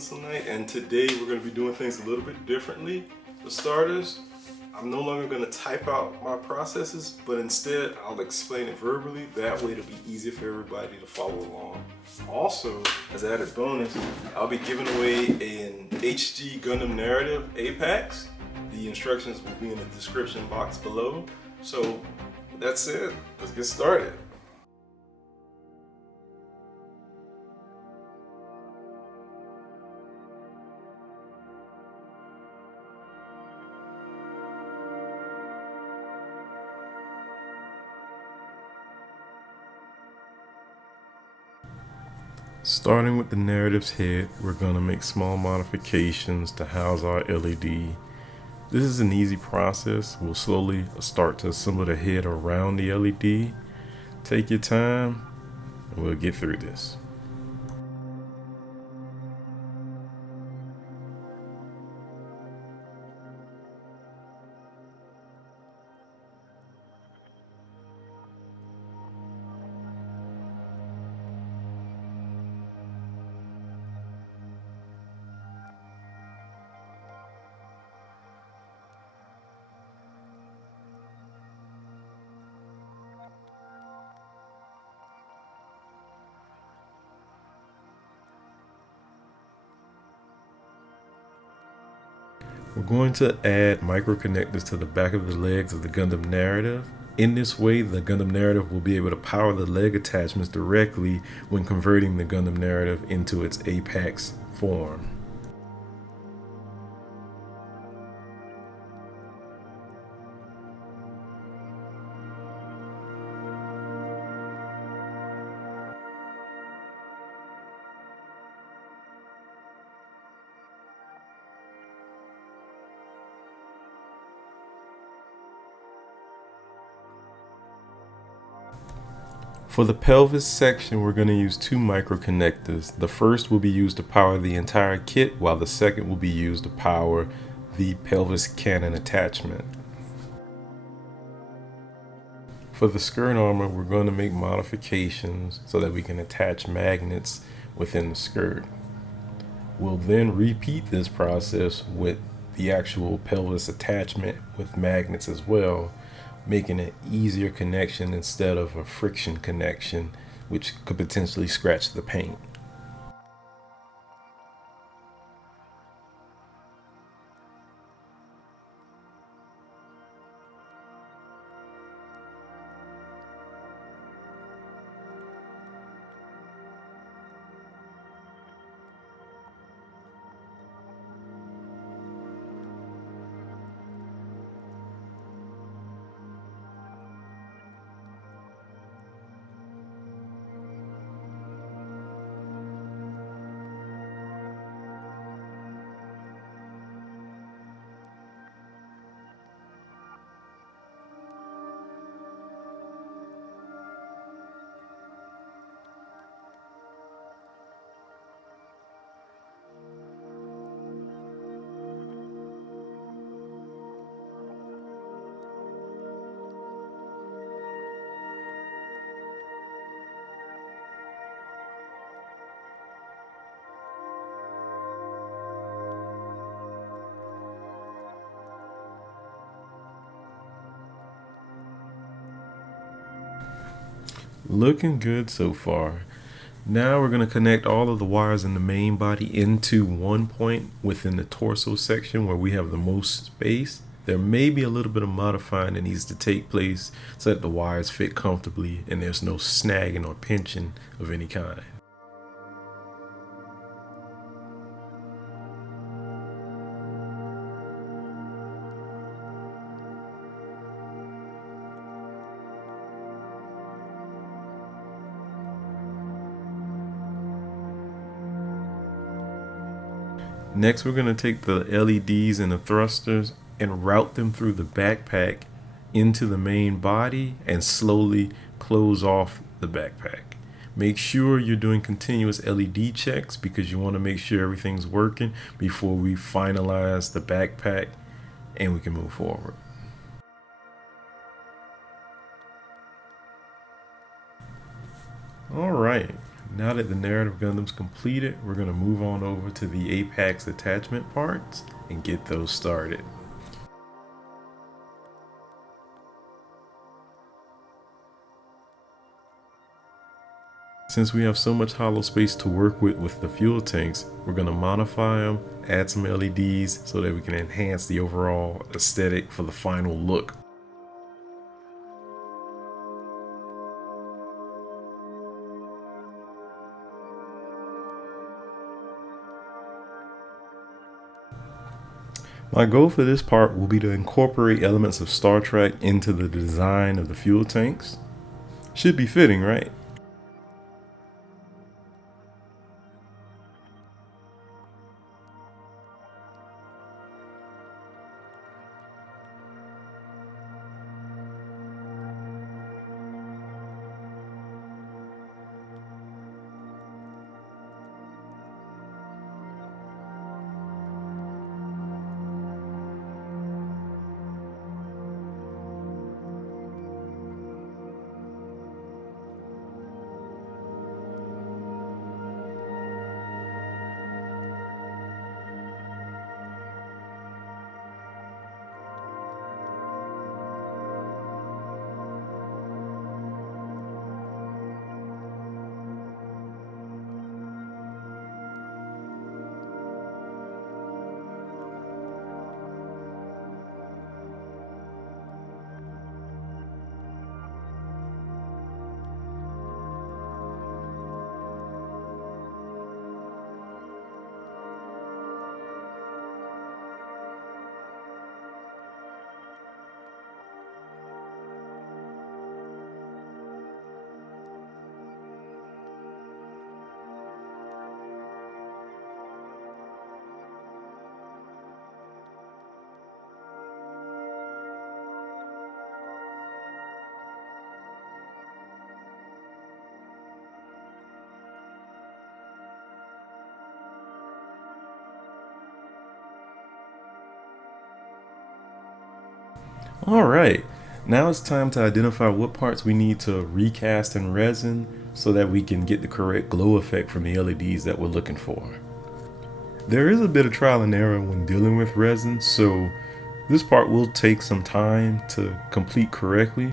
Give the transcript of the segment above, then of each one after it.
tonight, and today we're going to be doing things a little bit differently. For starters, I'm no longer going to type out my processes, but instead I'll explain it verbally. That way it'll be easier for everybody to follow along. Also, as an added bonus, I'll be giving away an HG Gundam Narrative Apex. The instructions will be in the description box below. So that's it. Let's get started. Starting with the narrative's head, we're going to make small modifications to house our LED. This is an easy process. We'll slowly start to assemble the head around the LED. Take your time, and we'll get through this. We're going to add micro connectors to the back of the legs of the Gundam Narrative. In this way, the Gundam Narrative will be able to power the leg attachments directly when converting the Gundam Narrative into its Apex form. For the pelvis section, we're going to use two microconnectors. The first will be used to power the entire kit, while the second will be used to power the pelvis cannon attachment. For the skirt armor, we're going to make modifications so that we can attach magnets within the skirt. We'll then repeat this process with the actual pelvis attachment with magnets as well, making an easier connection instead of a friction connection, which could potentially scratch the paint. Looking good so far. Now we're going to connect all of the wires in the main body into one point within the torso section where we have the most space. There may be a little bit of modifying that needs to take place so that the wires fit comfortably and there's no snagging or pinching of any kind. Next, we're going to take the LEDs and the thrusters and route them through the backpack into the main body and slowly close off the backpack. Make sure you're doing continuous LED checks because you want to make sure everything's working before we finalize the backpack and we can move forward. All right, Now that the narrative Gundam's completed, we're going to move on over to the Apex attachment parts and get those started. Since we have so much hollow space to work with the fuel tanks, we're going to modify them, add some LEDs so that we can enhance the overall aesthetic for the final look. My goal for this part will be to incorporate elements of Star Trek into the design of the fuel tanks. Should be fitting, right? Alright, now it's time to identify what parts we need to recast in resin so that we can get the correct glow effect from the LEDs that we're looking for. There is a bit of trial and error when dealing with resin, so this part will take some time to complete correctly.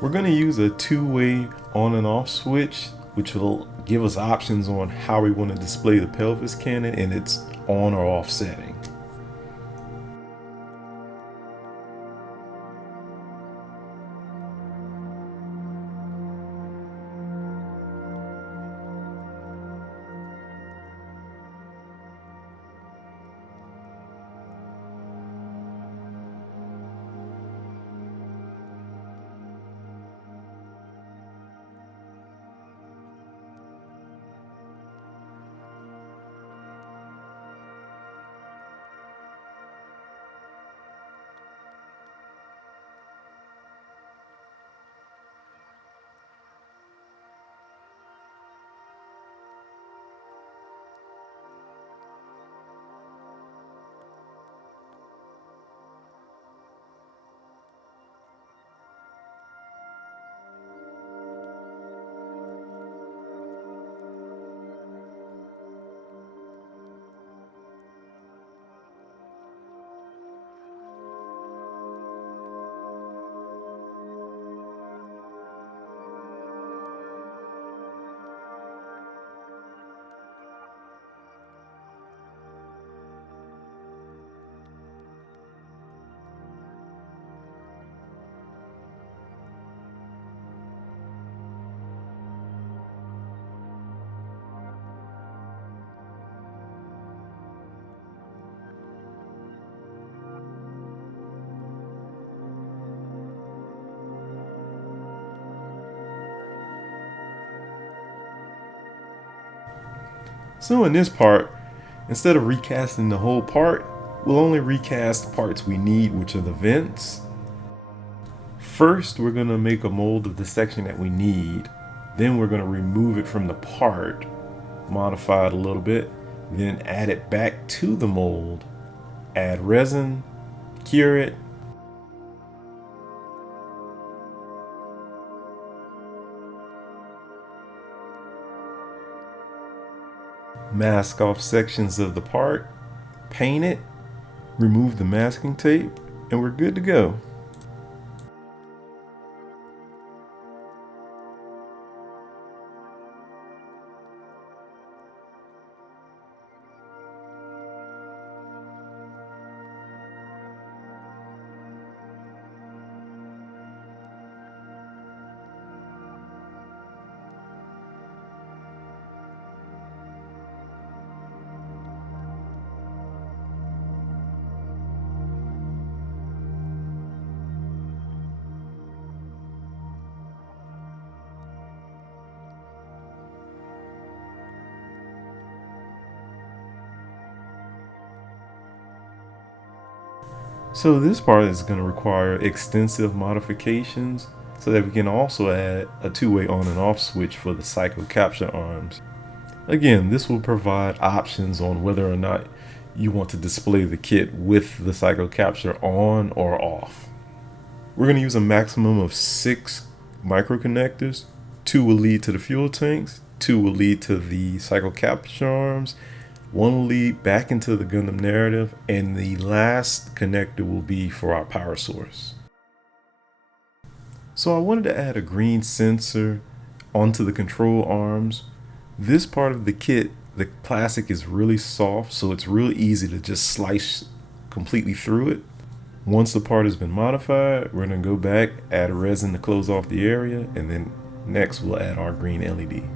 We're going to use a two-way on and off switch, which will give us options on how we want to display the pelvis cannon in its on or off setting. So in this part, instead of recasting the whole part, we'll only recast the parts we need, which are the vents. First, we're going to make a mold of the section that we need. Then we're going to remove it from the part, modify it a little bit, then add it back to the mold, add resin, cure it, mask off sections of the part, paint it, remove the masking tape, and we're good to go. So this part is going to require extensive modifications so that we can also add a two-way on and off switch for the psycho capture arms. Again, this will provide options on whether or not you want to display the kit with the psycho capture on or off. We're going to use a maximum of 6 micro connectors. 2 will lead to the fuel tanks, 2 will lead to the psycho capture arms, 1 will lead back into the Gundam Narrative, and the last connector will be for our power source. So I wanted to add a green sensor onto the control arms. This part of the kit, the plastic is really soft, so it's really easy to just slice completely through it. Once the part has been modified, we're going to go back, add a resin to close off the area, and then next we'll add our green LED.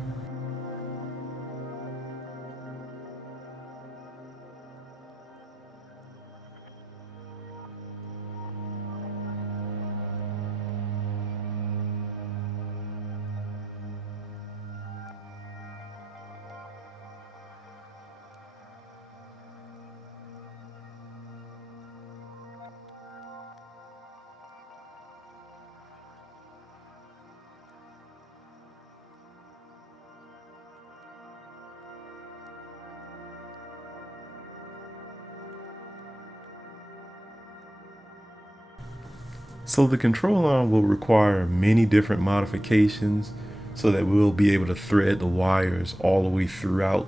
So the control arm will require many different modifications so that we'll be able to thread the wires all the way throughout.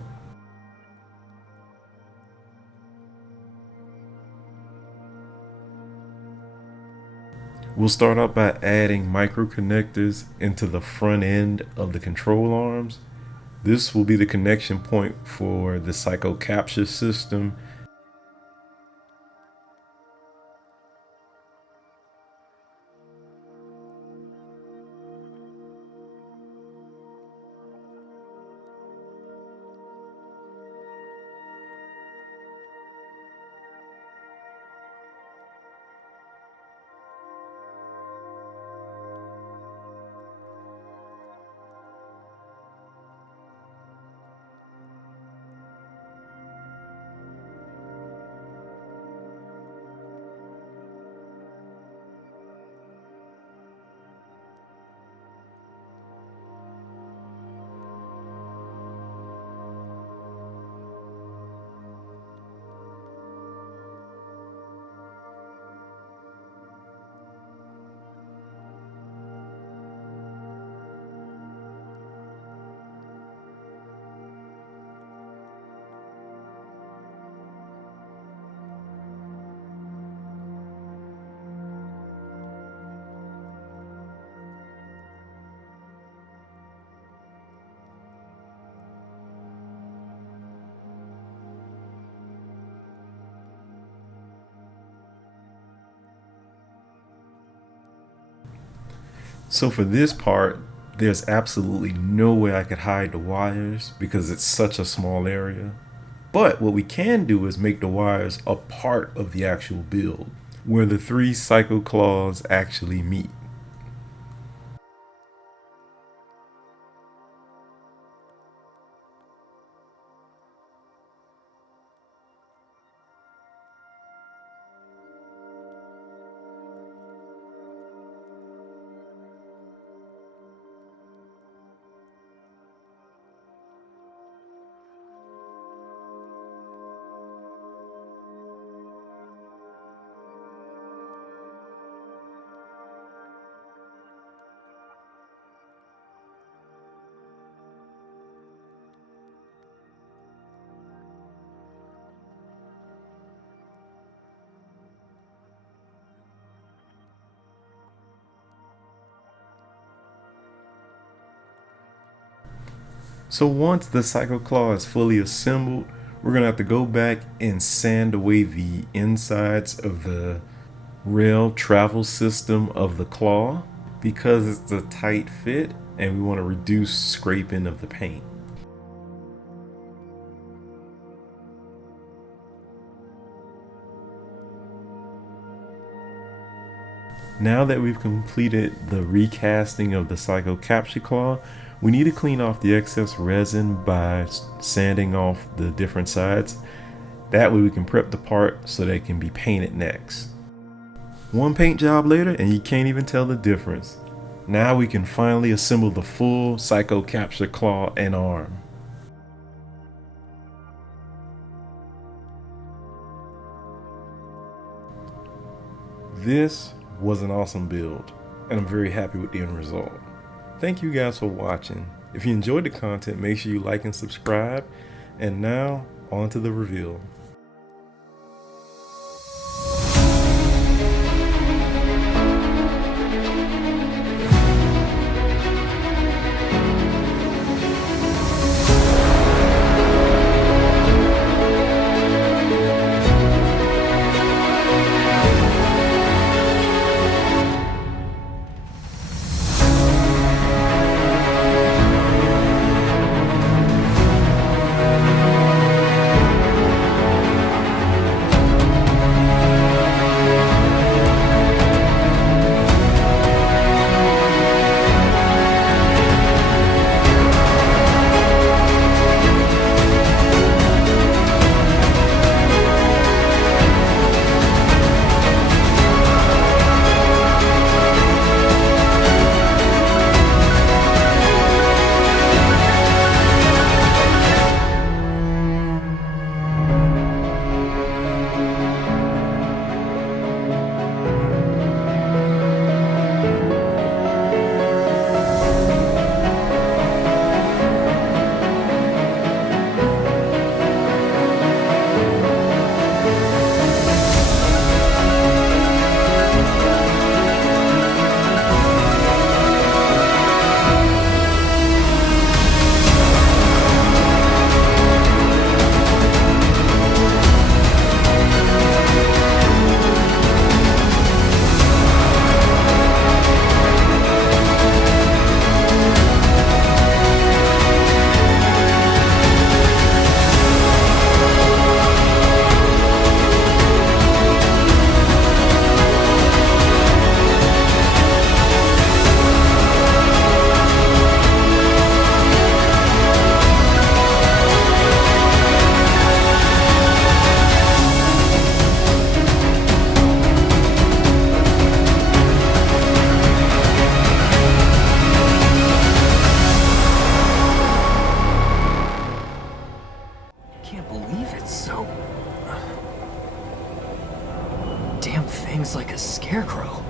We'll start out by adding micro connectors into the front end of the control arms. This will be the connection point for the psycho capture system. So for this part, there's absolutely no way I could hide the wires because it's such a small area. But what we can do is make the wires a part of the actual build, where the 3 psycho claws actually meet. So once the Psycho Claw is fully assembled, we're going to have to go back and sand away the insides of the rail travel system of the claw because it's a tight fit and we want to reduce scraping of the paint. Now that we've completed the recasting of the Psycho Capture Claw, we need to clean off the excess resin by sanding off the different sides. That way we can prep the part so that it can be painted next. One paint job later and you can't even tell the difference. Now we can finally assemble the full Psycho Capture Claw and arm. This was an awesome build, and I'm very happy with the end result. Thank you guys for watching. If you enjoyed the content, make sure you like and subscribe. And now, on to the reveal. Damn thing's like a scarecrow.